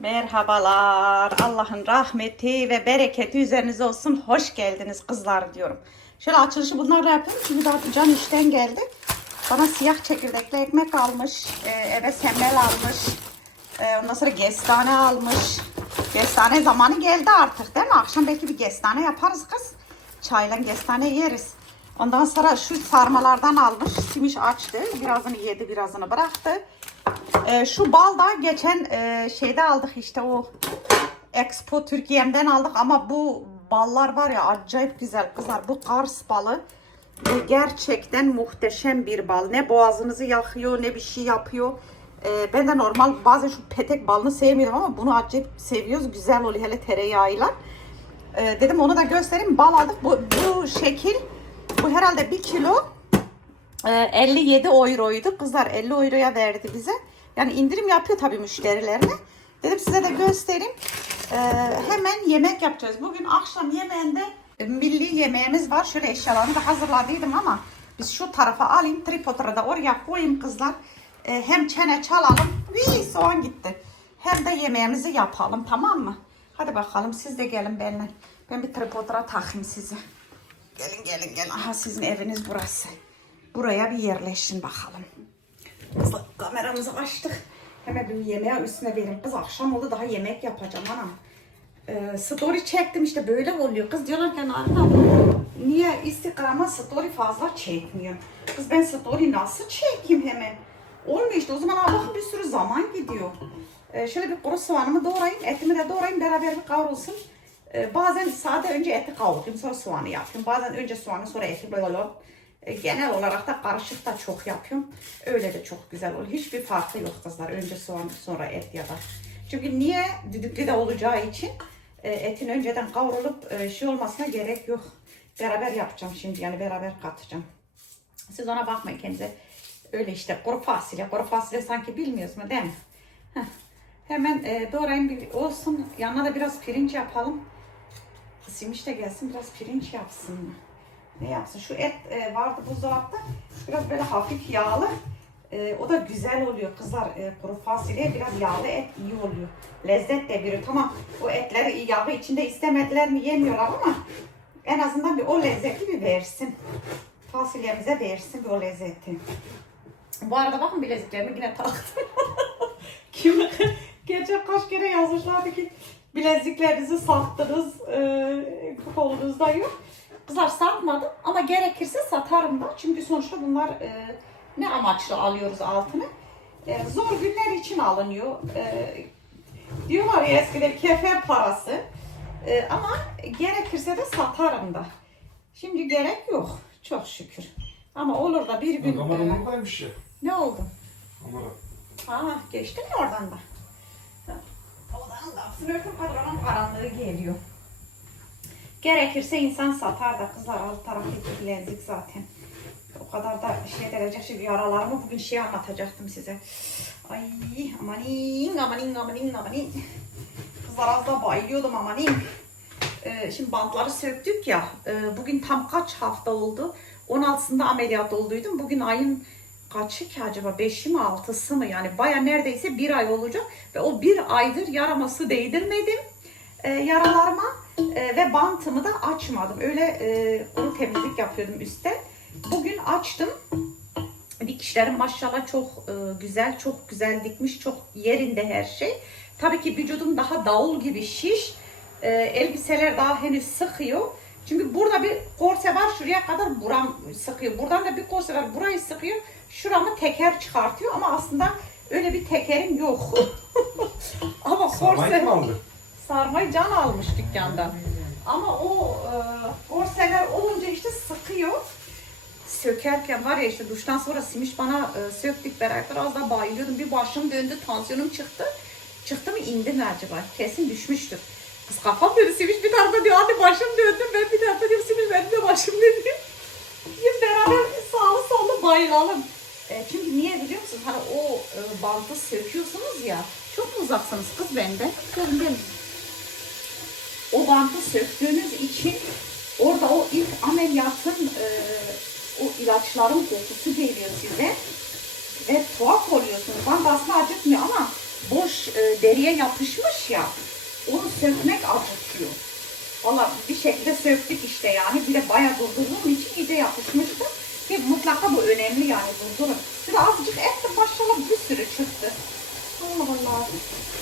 Merhabalar. Allah'ın rahmeti ve bereketi üzerinize olsun. Hoş geldiniz kızlar diyorum. Şöyle açılışı bunlarla yapıyorum. Çünkü daha Can işten geldi. Bana siyah çekirdekli ekmek almış. e, eve semmel almış. E, ondan sonra gestane almış. Gestane zamanı geldi artık değil mi? Akşam belki bir gestane yaparız kız. Çayla gestane yeriz. Ondan sonra şu sarmalardan almış. Simiş açtı. Birazını yedi, birazını bıraktı. Ee, şu bal da geçen e, şeyde aldık işte o Expo Türkiye'mden aldık ama bu ballar var ya acayip güzel kızlar. Bu Kars balı ve gerçekten muhteşem bir bal. Ne boğazınızı yakıyor ne bir şey yapıyor. Ee, ben de normal bazen şu petek balını sevmiyorum ama bunu acayip seviyoruz. Güzel oluyor hele tereyağıyla. Ee, dedim onu da göstereyim. Bal aldık. Bu, bu şekil bu herhalde bir kilo ee, 57 euroydu. Kızlar 50 euroya verdi bize. Yani indirim yapıyor tabii müşterilerine. Dedim size de göstereyim. Ee, hemen yemek yapacağız. Bugün akşam yemeğinde milli yemeğimiz var. Şöyle eşyalarını da hazırladıydım ama biz şu tarafa alayım. Tripodu da oraya koyayım kızlar. Ee, hem çene çalalım. Vii soğan gitti. Hem de yemeğimizi yapalım tamam mı? Hadi bakalım siz de gelin benimle. Ben bir tripodura takayım sizi. Gelin gelin gelin. Aha sizin eviniz burası. Buraya bir yerleşin bakalım. Kızlar kameramızı açtık. Hemen bir yemeğe üstüne verin. Kız akşam oldu daha yemek yapacağım anam. Ee, story çektim işte böyle oluyor. Kız diyorlar ki Arda niye Instagram'a story fazla çekmiyor? Kız ben story nasıl çekeyim hemen? Olmuyor işte o zaman bakın bir sürü zaman gidiyor. Ee, şöyle bir kuru soğanımı doğrayayım, etimi de doğrayayım beraber bir kavrulsun. Ee, bazen sade önce eti kavuruyorum sonra soğanı yapıyorum. Bazen önce soğanı sonra eti böyle e, Genel olarak da karışık da çok yapıyorum. Öyle de çok güzel oluyor. Hiçbir farkı yok kızlar. Önce soğan sonra et ya da. Çünkü niye düdüklü de olacağı için e, etin önceden kavrulup e, şey olmasına gerek yok. Beraber yapacağım şimdi yani beraber katacağım. Siz ona bakmayın kendinize. Öyle işte kuru fasulye. Kuru fasulye sanki bilmiyorsunuz değil mi? Heh. Hemen e, doğrayın bir olsun. Yanına da biraz pirinç yapalım. Simiş de gelsin biraz pirinç yapsın ne yapsın? Şu et e, vardı buzdolapta. Biraz böyle hafif yağlı. E, o da güzel oluyor kızlar. E, kuru fasulye biraz yağlı et iyi oluyor. Lezzet de biri. Tamam o etleri yağı içinde istemediler mi yemiyorlar ama en azından bir o lezzeti bir versin. Fasulyemize versin bir o lezzeti. Bu arada bakın bileziklerimi yine taktım. Kim geçen kaç kere yazmışlardı ki bileziklerinizi sattınız, e, kolunuzda yok. Kızlar satmadım ama gerekirse satarım da. Çünkü sonuçta bunlar e, ne amaçla alıyoruz altını? E, zor günler için alınıyor. E, diyorlar ya eskiden kefe parası. E, ama gerekirse de satarım da. Şimdi gerek yok. Çok şükür. Ama olur da bir gün... Kamera e, buradaymış ya. ne oldu? Kamera. Aa geçtin mi oradan da? Ha, Odan da. Sınıfın kadronun karanlığı geliyor. Gerekirse insan satar da kızlar alt taraftaki bilezik zaten. O kadar da şey derecek şey yaralarımı bugün şey anlatacaktım size. Ay amanin amanin amanin amanin. Kızlar az da bayılıyordum amanin. Ee, şimdi bantları söktük ya. e, bugün tam kaç hafta oldu? 16'sında ameliyat olduydum. Bugün ayın kaçı ki acaba? 5'i mi 6'sı mı? Yani baya neredeyse bir ay olacak. Ve o bir aydır yarama su değdirmedim. E, yaralarıma e, ve bantımı da açmadım. Öyle e, kuru temizlik yapıyordum üstte. Bugün açtım. Dikişlerim maşallah çok e, güzel, çok güzel dikmiş, çok yerinde her şey. Tabii ki vücudum daha davul gibi şiş. E, elbiseler daha henüz sıkıyor. Çünkü burada bir korse var şuraya kadar buram sıkıyor. Buradan da bir korse var burayı sıkıyor. Şuramı teker çıkartıyor ama aslında öyle bir tekerim yok. ama korse kim aldı? Sarmayı can almış dükkandan. Ama o e, korseler olunca işte sıkıyor. Sökerken var ya işte duştan sonra Simiş bana e, söktük beraber az da bayılıyordum. Bir başım döndü, tansiyonum çıktı. Çıktı mı indi mi acaba? Kesin düşmüştür. Kız kafam döndü Simiş bir tarafta diyor hadi başım döndü. Ben bir tarafta diyorum Simiş benim de başım döndü. Şimdi beraber sağlı sollu bayılalım. E, çünkü niye biliyor musun? Hani o e, bantı söküyorsunuz ya. Çok uzaksınız kız benden? Gelin gelin o bantı söktüğünüz için orada o ilk ameliyatın e, o ilaçların kokusu geliyor size ve tuhaf oluyorsunuz. Bant aslında acıtmıyor ama boş e, deriye yapışmış ya. Onu sökmek acıtıyor. Valla bir şekilde söktük işte yani. Bir de bayağı durdurduğum için iyice yapışmıştı. Ki mutlaka bu önemli yani durdurun. Bir de azıcık et de maşallah bir sürü çıktı. Allah Allah.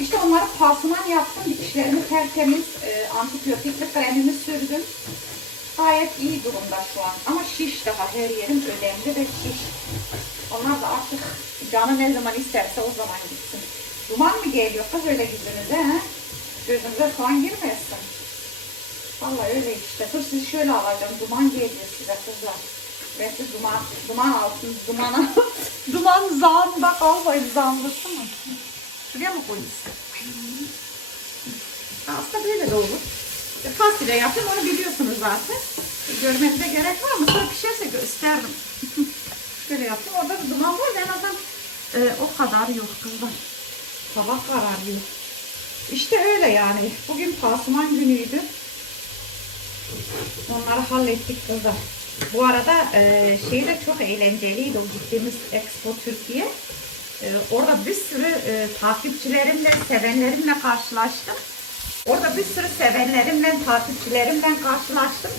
İşte onları pansuman yaptım. Dikişlerimi tertemiz, e, antibiyotikli kremimi sürdüm. Gayet iyi durumda şu an. Ama şiş daha her yerim ödemli ve şiş. Onlar da artık canı ne zaman isterse o zaman gitsin. Duman mı geliyor kız öyle yüzünüze he? Gözünüze soğan girmesin. Vallahi öyle işte. Dur sizi şöyle alacağım. Duman geliyor size kızlar. Ben siz duman, duman altın, duman duman zağında kalmayın zağındası mı? Şuraya mı koyayım? Aslında böyle de olur. E, Fasulye yapayım onu biliyorsunuz zaten. E, Görmenize gerek var mı? Sonra pişerse gösteririm. Böyle yaptım. Orada bir duman var. En azından e, o kadar yok kızlar. Hava kararıyor. İşte öyle yani. Bugün pansuman günüydü. Onları hallettik kızlar. Bu arada e, şey de çok eğlenceliydi o gittiğimiz Expo Türkiye. E, orada bir sürü e, takipçilerimle, sevenlerimle karşılaştım. Orada bir sürü sevenlerimle, takipçilerimle karşılaştım.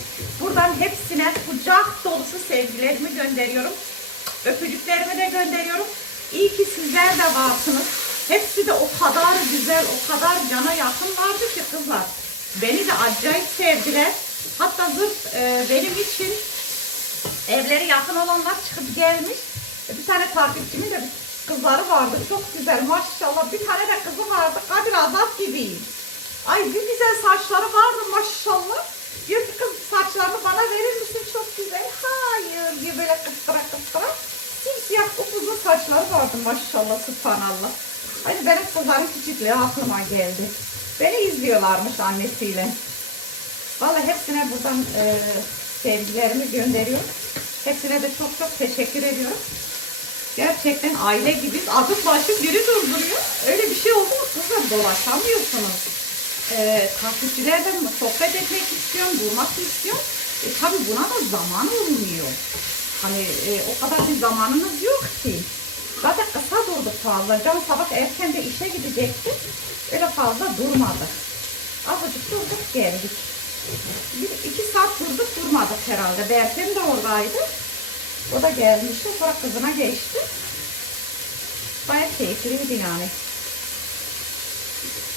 Buradan hepsine kucak dolusu sevgilerimi gönderiyorum. Öpücüklerimi de gönderiyorum. İyi ki sizler de varsınız. Hepsi de o kadar güzel, o kadar cana yakınlardı ki kızlar. Beni de acayip sevdiler. Hatta sırf e, benim için evleri yakın olanlar çıkıp gelmiş. E, Bir tane takipçimin de bir kızları vardı. Çok güzel maşallah. Bir tane de kızı vardı. Kadir Azat gibiyim. Ay bir güzel saçları vardı maşallah. Diyor ki kız saçlarını bana verir misin çok güzel. Hayır diyor böyle kıstıra kıstıra. Simsiyah upuzun saçları vardı maşallah subhanallah. Hani benim kızların küçüklüğü aklıma geldi. Beni izliyorlarmış annesiyle. Vallahi hepsine buradan e, sevgilerimi gönderiyorum. Hepsine de çok çok teşekkür ediyorum. Gerçekten aile gibiyiz. Adım başı biri durduruyor. Öyle bir şey oldu mu kızım dolaşamıyorsunuz. E, takipçilerle sohbet etmek istiyorum, durmak istiyorum. E, tabii buna da zaman olmuyor. Hani e, o kadar bir zamanınız yok ki. Zaten kısa durduk fazla. Can sabah erken de işe gidecekti. Öyle fazla durmadık. Azıcık durduk geldik. Bir iki saat durduk durmadık herhalde. Berfem de oradaydı. O da gelmişti. Sonra kızına geçti. Baya keyifliydi yani.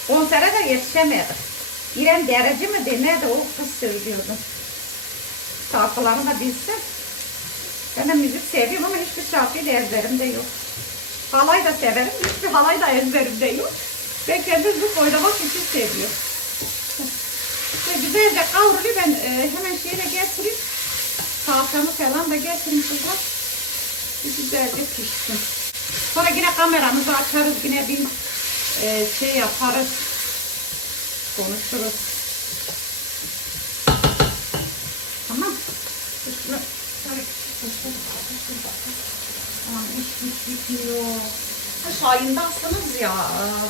Konsere de yetişemedik. İrem Dereci mi de ne de o kız söylüyordu. Şarkılarını da bilse. Ben de müzik seviyorum ama hiçbir şarkıyı da ezberimde yok. Halay da severim. Hiçbir halay da ezberimde yok. Ben kendi müzik oynamak için seviyorum. Güzelce kavruluyor. Ben e, hemen şeyi de getireyim. Salçamı falan da getireyim kızlar. Güzelce pişsin. Sonra yine kameramızı açarız. Yine bir e, şey yaparız. Konuşuruz. Tamam. Şöyle Aman iş güç bitiyor. Ha, Şahindasınız ya.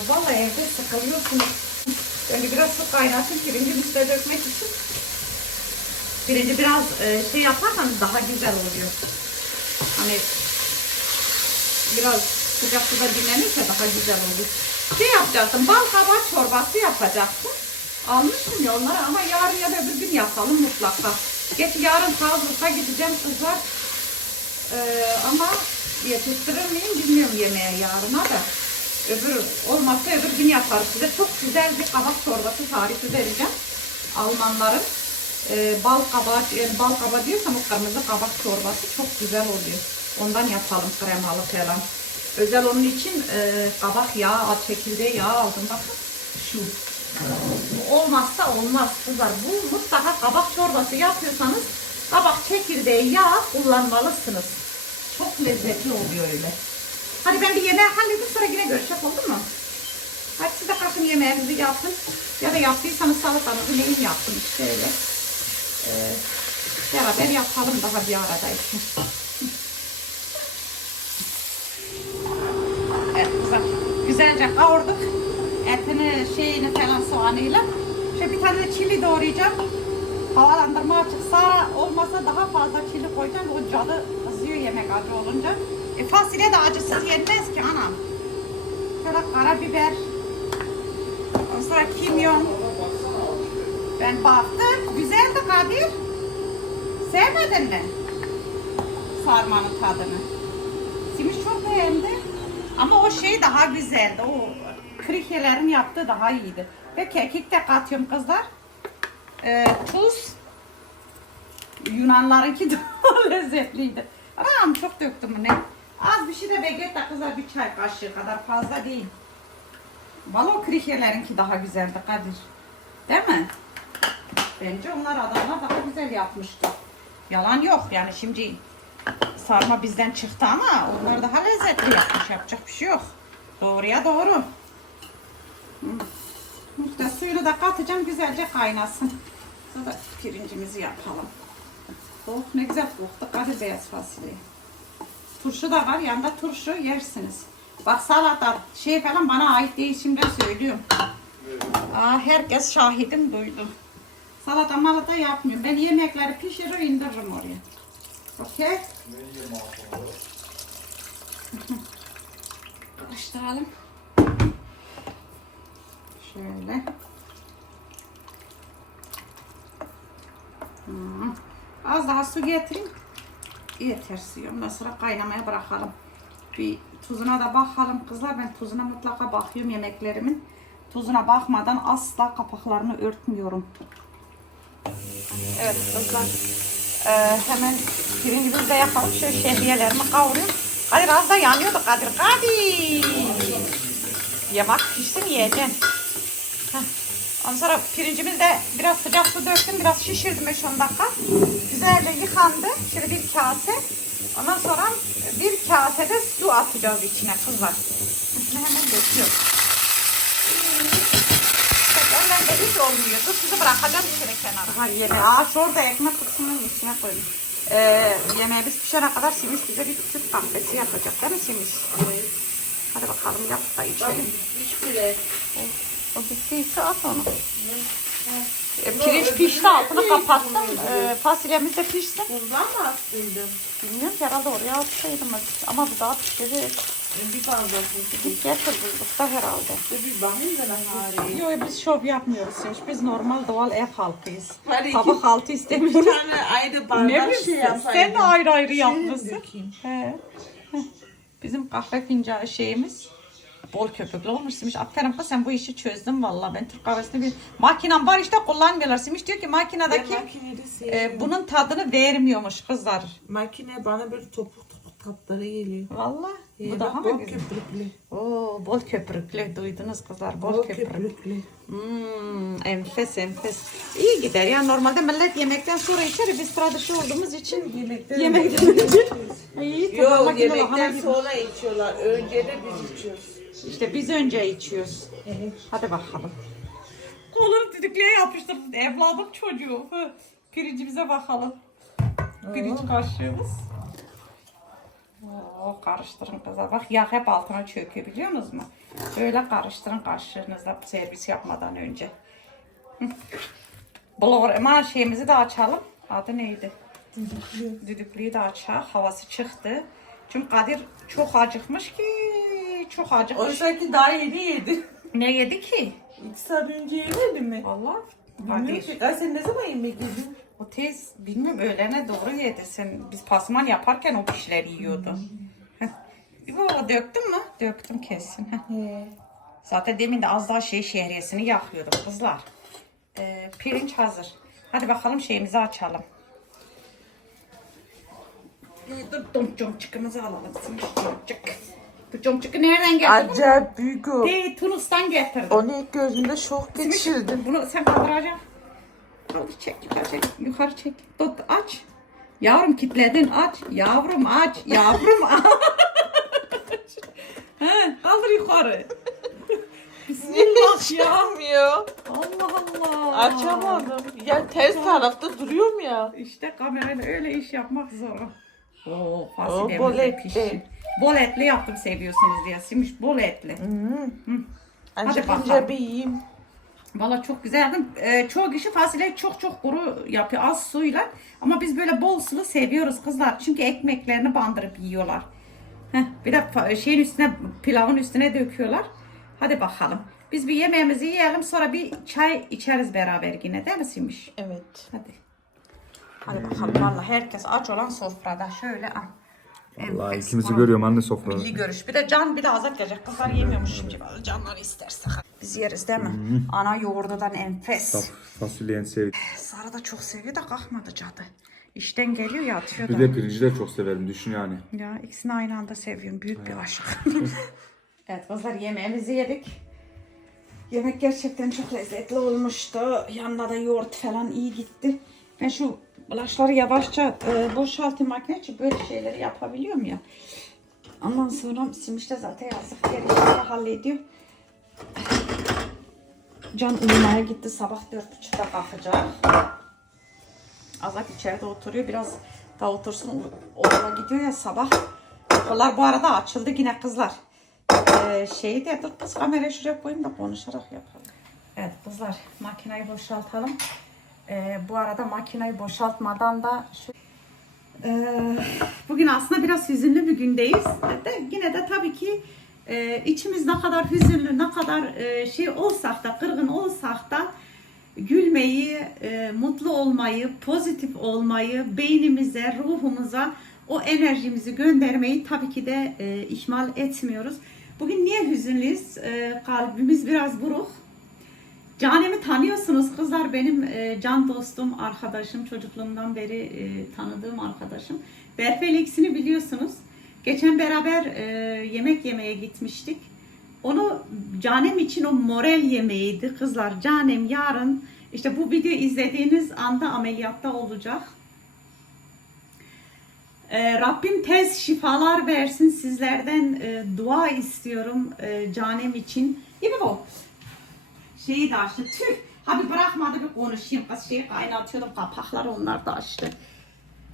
Vallahi evde sıkılıyorsunuz. Önce biraz su kaynatın pirinci üstüne dökmek için. Pirinci biraz e, şey yaparsanız daha güzel oluyor. Hani biraz sıcak suda dinlenirse daha güzel olur. Şey yapacaktım, bal kabağı çorbası yapacaktım. Almışım ya onları ama yarın ya da öbür gün yapalım mutlaka. Geç yarın Trabzon'a gideceğim kızlar. Ee, ama yetiştirir miyim bilmiyorum yemeğe yarına da. Öbür olmazsa öbür gün yaparız. Size çok güzel bir kabak çorbası tarifi vereceğim. Almanların e, bal kabağı, yani bal kabağı diyorsam o kırmızı kabak çorbası çok güzel oluyor. Ondan yapalım kremalı falan. Özel onun için e, kabak yağı, çekirdeği yağı aldım bakın. Şu. Olmazsa olmaz kızlar. Bu mutlaka kabak çorbası yapıyorsanız kabak çekirdeği yağ kullanmalısınız. Çok lezzetli oluyor öyle. Hadi ben bir yemeği halledeyim sonra yine görüşecek oldu mu? Hadi siz de kalkın yemeğinizi yapın. Ya da yaptıysanız salatanızı neyin yaptın işte öyle. Ee, beraber yapalım daha bir arada için. Evet güzel. Güzelce kavurduk. Etini şeyini falan soğanıyla. Şöyle bir tane de çili doğrayacağım. Havalandırma açık. Sağ olmasa daha fazla çili koyacağım. O cadı kızıyor yemek acı olunca. E, fasulye de acısız yenmez ki anam. Şöyle karabiber, sonra kimyon. Ben baktım. Güzeldi Kadir. Sevmedin mi? Sarmanın tadını. Simiş çok beğendi. Ama o şey daha güzeldi. O krikelerin yaptığı daha iyiydi. Ve kekik de katıyorum kızlar. Ee, tuz. Yunanlarınki daha lezzetliydi. Anam çok döktüm ne? Az bir şey de vegeta kızlar bir çay kaşığı kadar fazla değil. Valla o krikelerinki daha güzeldi Kadir. Değil mi? Bence onlar adamlar daha güzel yapmıştı. Yalan yok yani şimdi sarma bizden çıktı ama onlar daha lezzetli yapmış. Yapacak bir şey yok. Doğruya doğru. Hı. İşte suyunu da katacağım güzelce kaynasın. Sonra pirincimizi yapalım. Oh ne güzel koktu Kadir beyaz fasulye. Turşu da var yanında turşu yersiniz. Bak salata şey falan bana ait değil şimdi söylüyorum. Aa, herkes şahidim duydu. Salata malata yapmıyorum. Ben yemekleri pişirir indiririm oraya. Okey. Karıştıralım. Şöyle. Hmm. Az daha su getireyim. Yeter suyu. Ondan sonra kaynamaya bırakalım. Bir tuzuna da bakalım kızlar. Ben tuzuna mutlaka bakıyorum yemeklerimin. Tuzuna bakmadan asla kapaklarını örtmüyorum. Evet kızlar. Ee, hemen pirincimizi de yapalım. Şöyle şehriyelerimi kavuruyorum. Kadir az da yanıyordu Kadir. Kadir. Yemek pişsin yiyeceksin. Heh. Ondan sonra pirincimiz de biraz sıcak su döktüm. Biraz şişirdim 5-10 dakika. Güzelce yıkandı. Şöyle bir kase. Ondan sonra bir kase de su atacağız içine kızlar. Hemen döküyorum. Önden de hiç olmuyor. Dur sizi bırakacağım şöyle kenara. Ha yemeği. Aa şurada ekmek kutusunun içine koydum. Ee, yemeğimiz pişene kadar Simiş bize bir Türk kahvesi yapacak değil mi Simiş? Evet. Hadi bakalım yap da içelim. O, o bittiyse at onu. E, pirinç pişti altını kapattım. E, fasulyemiz de pişsin. Bundan mı attıydım? Bilmiyorum ki herhalde oraya atsaydım. Ama bu daha pişirir. Bir fazlası. Git getir buzlukta herhalde. Bir bakayım da ben. Yok biz şov yapmıyoruz. Hiç. Biz normal doğal ev halkıyız. İki- Tabak altı Bir istemiyoruz. tane ayrı Ne bardak bileyim şey sen, yapsaydım. sen de ayrı ayrı yapmışsın. He. Bizim kahve fincanı şeyimiz bol köpüklü olmuş. Simiş aferin kız sen bu işi çözdün valla. Ben Türk kahvesini bir... Makinem var işte kullanmıyorlar. Simiş diyor ki makinedeki e, bunun tadını vermiyormuş kızlar. Makine bana böyle topuk tatları geliyor. Valla Ee, bu daha bak, mı bol güzel? köpüklü. Oo, bol köpürüklü duydunuz kızlar bol, Bol köpürüklü. köpüklü. Hmm, enfes enfes. İyi gider ya normalde millet yemekten sonra içer biz sıra dışı olduğumuz için Yemekten yemekten önce. İyi Yok yemekten gibi. sonra içiyorlar. Önce de biz içiyoruz. İşte biz önce içiyoruz. Evet. Hadi bakalım. Kolunu düdüklüğe yapıştırdı evladım çocuğu. Pirincimize bakalım. Pirinç kaşığımız. Oo, karıştırın kızlar. Bak yağ hep altına çöküyor biliyor musunuz? Böyle karıştırın kaşığınızla servis yapmadan önce. Blor, şeyimizi de açalım. Adı neydi? Düdüklü. Düdüklüyü de açalım. Havası çıktı. Çünkü Kadir çok acıkmış ki. Çok acıkmış. Oysa ki daha yeni yedi. Ne yedi ki? İki saat önce yemedi mi? Bilmiyorum Kadir. ki. Ay sen ne zaman yemek yedin? O tez bilmiyorum öğlene doğru yedi. Sen, biz pasman yaparken o bir şeyler yiyordu. Heh. Bir baba döktün mü? Döktüm kesin. Heh. Zaten demin de az daha şey şehriyesini yakıyordum kızlar. Ee, pirinç hazır. Hadi bakalım şeyimizi açalım. Ee, Dur domcomçıkımızı alalım. Domcomçık. Bu comçıkı nereden getirdin? Acayip büyük o. Değil, Tunus'tan getirdim. Onu ilk gözümde şok geçirdim. Bunu sen kaldıracaksın. Kaldır çek yukarı çek. Yukarı çek. Tut aç. Yavrum kitledin aç. Yavrum aç. Yavrum aç. He, kaldır yukarı. Bismillah ya. Allah Allah. Açamadım. Ya ters tarafta duruyorum ya. İşte kamerayla öyle iş yapmak zor. Oo, fasulyemiz bol de pişti. Bol etli yaptım seviyorsunuz diye. Simiş bol etli. Ancak bakalım. önce bir yiyeyim. Valla çok güzeldi. Ee, çoğu kişi fasulyeyi çok çok kuru yapıyor az suyla. Ama biz böyle bol sulu seviyoruz kızlar. Çünkü ekmeklerini bandırıp yiyorlar. Heh, bir de şeyin üstüne pilavın üstüne döküyorlar. Hadi bakalım. Biz bir yemeğimizi yiyelim sonra bir çay içeriz beraber yine değil mi Simiş? Evet. Hadi. Hadi bakalım vallahi herkes aç olan sofrada şöyle al. Vallahi Enfes, ikimizi görüyorum anne sofrada. Milli görüş. Bir de Can bir de Azat gelecek. Kızlar yemiyormuş şimdi. Canlar isterse. Biz yeriz değil mi? Ana yoğurdudan enfes. Saf fasulye en sevdiğim. Sara da çok seviyor da kalkmadı cadı. İşten geliyor ya atıyor Bir da. de pirinci de çok severim düşün yani. Ya ikisini aynı anda seviyorum. Büyük bir aşk. evet kızlar yemeğimizi yedik. Yemek gerçekten çok lezzetli olmuştu. Yanına da yoğurt falan iyi gitti. Ben şu bulaşları yavaşça e, boşaltayım makine için böyle şeyleri yapabiliyorum ya. Ondan sonra Simiş de zaten yazık gerekli hallediyor. Can uyumaya gitti. Sabah dört buçukta kalkacak. Azat içeride oturuyor. Biraz daha otursun. Okula gidiyor ya sabah. Okullar bu arada açıldı yine kızlar. Ee, şeyi de dur kız kamerayı şuraya koyayım da konuşarak yapalım. Evet kızlar makineyi boşaltalım. Ee, bu arada makineyi boşaltmadan da şu ee, bugün aslında biraz hüzünlü bir gündeyiz. De, yine de tabii ki e, içimiz ne kadar hüzünlü, ne kadar e, şey olsak da, kırgın olsak da gülmeyi, e, mutlu olmayı, pozitif olmayı, beynimize, ruhumuza o enerjimizi göndermeyi tabii ki de e, ihmal etmiyoruz. Bugün niye hüzünlüyüz? E, kalbimiz biraz buruk. Canem'i tanıyorsunuz kızlar benim e, can dostum, arkadaşım, çocukluğumdan beri e, tanıdığım arkadaşım. Berfelix'ini biliyorsunuz. Geçen beraber e, yemek yemeye gitmiştik. Onu Canem için o moral yemeğiydi kızlar. Canem yarın işte bu video izlediğiniz anda ameliyatta olacak. E, Rabbim tez şifalar versin. Sizlerden e, dua istiyorum e, Canem için. Mi bu? Şeyi de açtı. Tüh. Abi bırakmadı bir konuşayım. Kız şeyi kaynatıyordum. Kapakları onlar da açtı.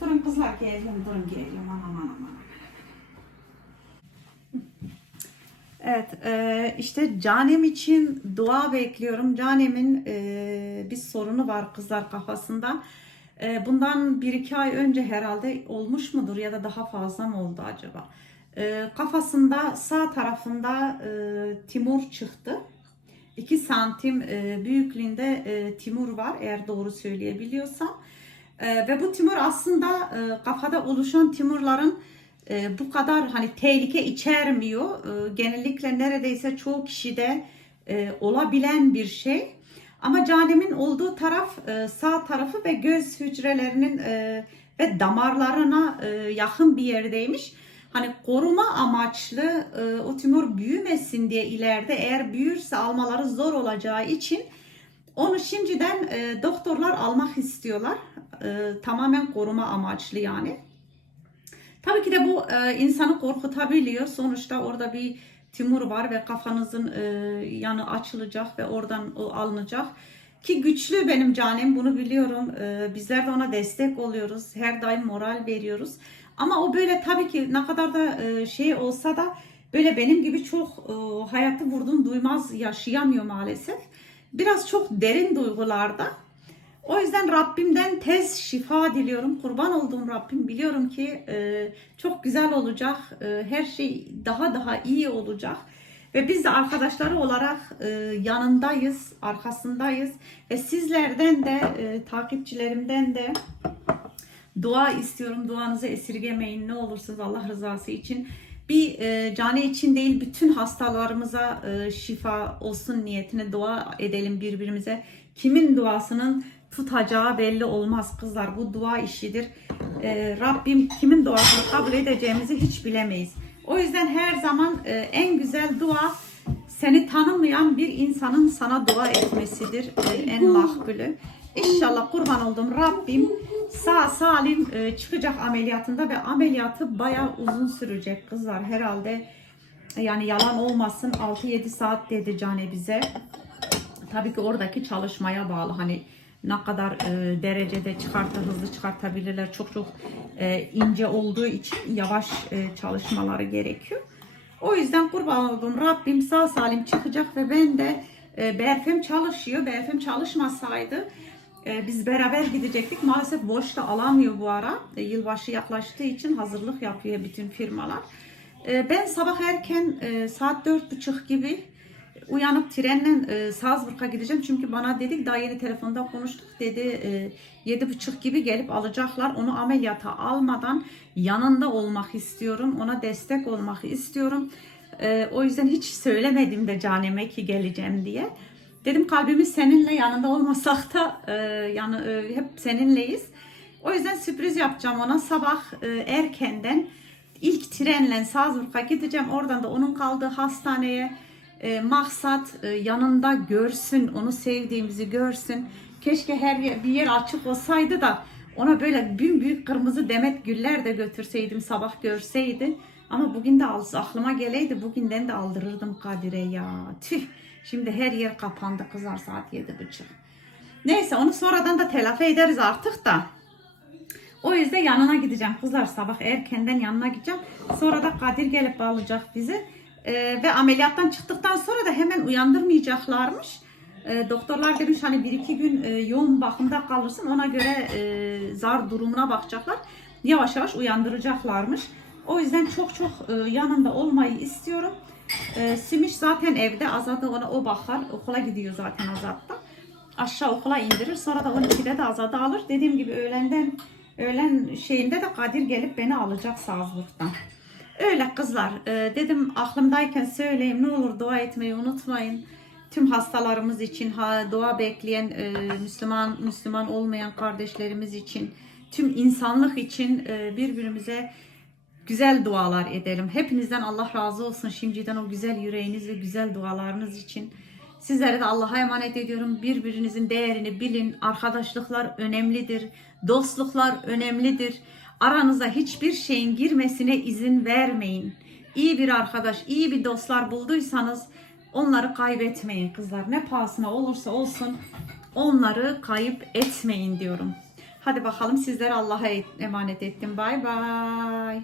Durun kızlar geliyorum. Durun geliyorum. Aman aman aman. Evet, e, işte Canem için dua bekliyorum. Canem'in e, bir sorunu var kızlar kafasında. E, bundan bir iki ay önce herhalde olmuş mudur ya da daha fazla mı oldu acaba? E, kafasında sağ tarafında e, timur çıktı. 2 santim e, büyüklüğünde e, timur var eğer doğru söyleyebiliyorsam. E, ve bu timur aslında e, kafada oluşan timurların bu kadar hani tehlike içermiyor. Genellikle neredeyse çoğu kişide e, olabilen bir şey. Ama Canem'in olduğu taraf sağ tarafı ve göz hücrelerinin ve damarlarına yakın bir yerdeymiş. Hani koruma amaçlı e, o tümör büyümesin diye ileride eğer büyürse almaları zor olacağı için onu şimdiden e, doktorlar almak istiyorlar. E, tamamen koruma amaçlı yani. Tabii ki de bu e, insanı korkutabiliyor. Sonuçta orada bir tümör var ve kafanızın e, yanı açılacak ve oradan o alınacak. Ki güçlü benim canem bunu biliyorum. E, bizler de ona destek oluyoruz. Her daim moral veriyoruz. Ama o böyle tabii ki ne kadar da e, şey olsa da böyle benim gibi çok e, hayatı vurdum duymaz yaşayamıyor maalesef. Biraz çok derin duygularda. O yüzden Rabbimden tez şifa diliyorum. Kurban olduğum Rabbim biliyorum ki e, çok güzel olacak. E, her şey daha daha iyi olacak. Ve biz de arkadaşları olarak yanındayız, arkasındayız. Ve sizlerden de, takipçilerimden de dua istiyorum. Duanızı esirgemeyin ne olursunuz Allah rızası için. Bir e, cane için değil bütün hastalarımıza e, şifa olsun niyetine dua edelim birbirimize. Kimin duasının tutacağı belli olmaz kızlar. Bu dua işidir. E, Rabbim kimin duasını kabul edeceğimizi hiç bilemeyiz. O yüzden her zaman e, en güzel dua seni tanımayan bir insanın sana dua etmesidir e, en makbulü. İnşallah kurban oldum Rabbim sağ salim e, çıkacak ameliyatında ve ameliyatı bayağı uzun sürecek kızlar herhalde. Yani yalan olmasın 6-7 saat dedi Cane bize. Tabii ki oradaki çalışmaya bağlı hani ne kadar e, derecede çıkartı hızlı çıkartabilirler çok çok e, ince olduğu için yavaş e, çalışmaları gerekiyor. O yüzden kurban oldum Rabbim sağ salim çıkacak ve ben de e, BFM çalışıyor. BFM çalışmasaydı e, biz beraber gidecektik. Maalesef boş da alamıyor bu ara. E, yılbaşı yaklaştığı için hazırlık yapıyor bütün firmalar. E, ben sabah erken e, saat dört buçuk gibi uyanıp trenle e, Salzburg'a gideceğim. Çünkü bana dedik daha yeni telefonda konuştuk. Dedi yedi buçuk gibi gelip alacaklar. Onu ameliyata almadan yanında olmak istiyorum. Ona destek olmak istiyorum. O yüzden hiç söylemedim de caneme ki geleceğim diye. Dedim kalbimiz seninle yanında olmasak da e, yani e, hep seninleyiz. O yüzden sürpriz yapacağım ona sabah e, erkenden ilk trenle Salzburg'a gideceğim. Oradan da onun kaldığı hastaneye e, maksat e, yanında görsün, onu sevdiğimizi görsün. Keşke her yer, bir yer açık olsaydı da ona böyle büyük büyük kırmızı demet güller de götürseydim sabah görseydi. Ama bugün de aklıma geleydi bugünden de aldırırdım Kadir'e ya. Tüh. Şimdi her yer kapandı kızar saat yedi buçuk. Neyse onu sonradan da telafi ederiz artık da. O yüzden yanına gideceğim kızlar sabah erkenden yanına gideceğim. Sonra da Kadir gelip alacak bizi. Ee, ve ameliyattan çıktıktan sonra da hemen uyandırmayacaklarmış. Ee, doktorlar demiş hani bir iki gün e, yoğun bakımda kalırsın ona göre e, zar durumuna bakacaklar. Yavaş yavaş uyandıracaklarmış. O yüzden çok çok e, yanında olmayı istiyorum. E, Simiş zaten evde Azat'a ona o bakar. Okula gidiyor zaten Azat'ta aşağı okula indirir. Sonra da 12'de de Azad'ı alır. Dediğim gibi öğlenden öğlen şeyinde de Kadir gelip beni alacak Salzburg'dan. Öyle kızlar. Ee, dedim aklımdayken söyleyeyim. Ne olur dua etmeyi unutmayın. Tüm hastalarımız için, ha, dua bekleyen e, Müslüman Müslüman olmayan kardeşlerimiz için, tüm insanlık için e, birbirimize güzel dualar edelim. Hepinizden Allah razı olsun şimdiden o güzel yüreğiniz ve güzel dualarınız için. Sizlere de Allah'a emanet ediyorum. Birbirinizin değerini bilin. Arkadaşlıklar önemlidir. Dostluklar önemlidir. Aranıza hiçbir şeyin girmesine izin vermeyin. İyi bir arkadaş, iyi bir dostlar bulduysanız onları kaybetmeyin kızlar. Ne pahasına olursa olsun onları kayıp etmeyin diyorum. Hadi bakalım sizlere Allah'a emanet ettim. Bay bay.